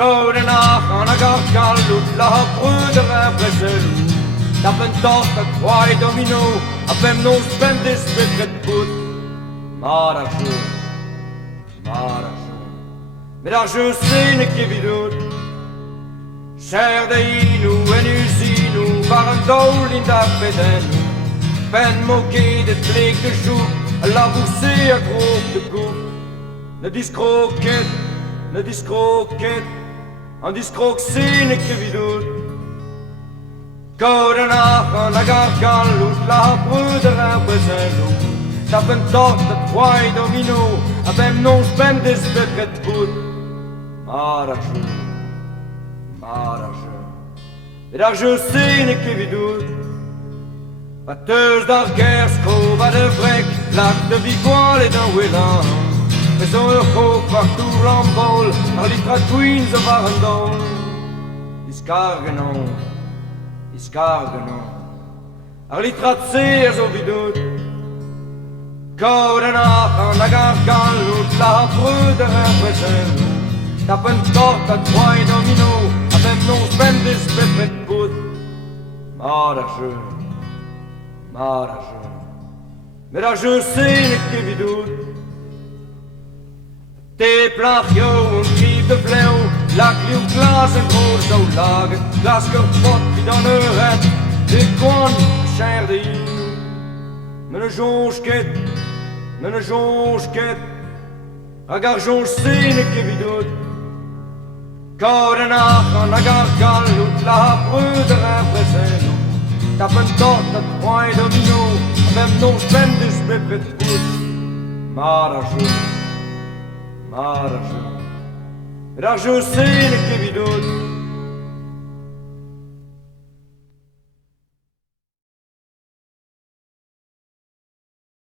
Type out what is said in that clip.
Goedendag aan de gargalut, la brødre bræsselud. Tappen torta, kvej domino, og fem nos spændtes bekret put. Marasjø, marasjø, med der jø sene kevidut. Skær det i nu, en usinu, var en dårlig der bedenu. Pen må give det blik de sjuk, og la busse og grog de guk. Når de skråket, når de skråket, og de skråk sene kevidut. Goedendag aan de gargalut, la brødre bræsselud. Tappen torta, kvej domino, og fem nos spændtes bekret put. Marasjø, marasjø, med der jø sene kevidut. Batteuse d'argersko, var de vrek, lak de vigoual et d'un wélan. Mais on le coq partout l'embol, par les tratuines de varandol. Discargenon, discargenon, par les tratseers au vidut. Goedendag aan de gargalut, la brødre bræsselud. Tappen torta, kvej domino, og fem nos spændtes bekret put. Marasjø, marasjø, med der jø sene kevidut. Det plach jo en kniv de flev, lak liv glasen kål så laget. Glasker bort i denne ret, det grøn skær det i. Men en jonsket, men en jonsket, agar jons sene kevidut. Goedendag aan de gargalut, la brødre bræsselud. Tappen torta, kvej domino, og fem nos spændtes bekret put. Marasjø, marasjø, med der jø sene kevidut.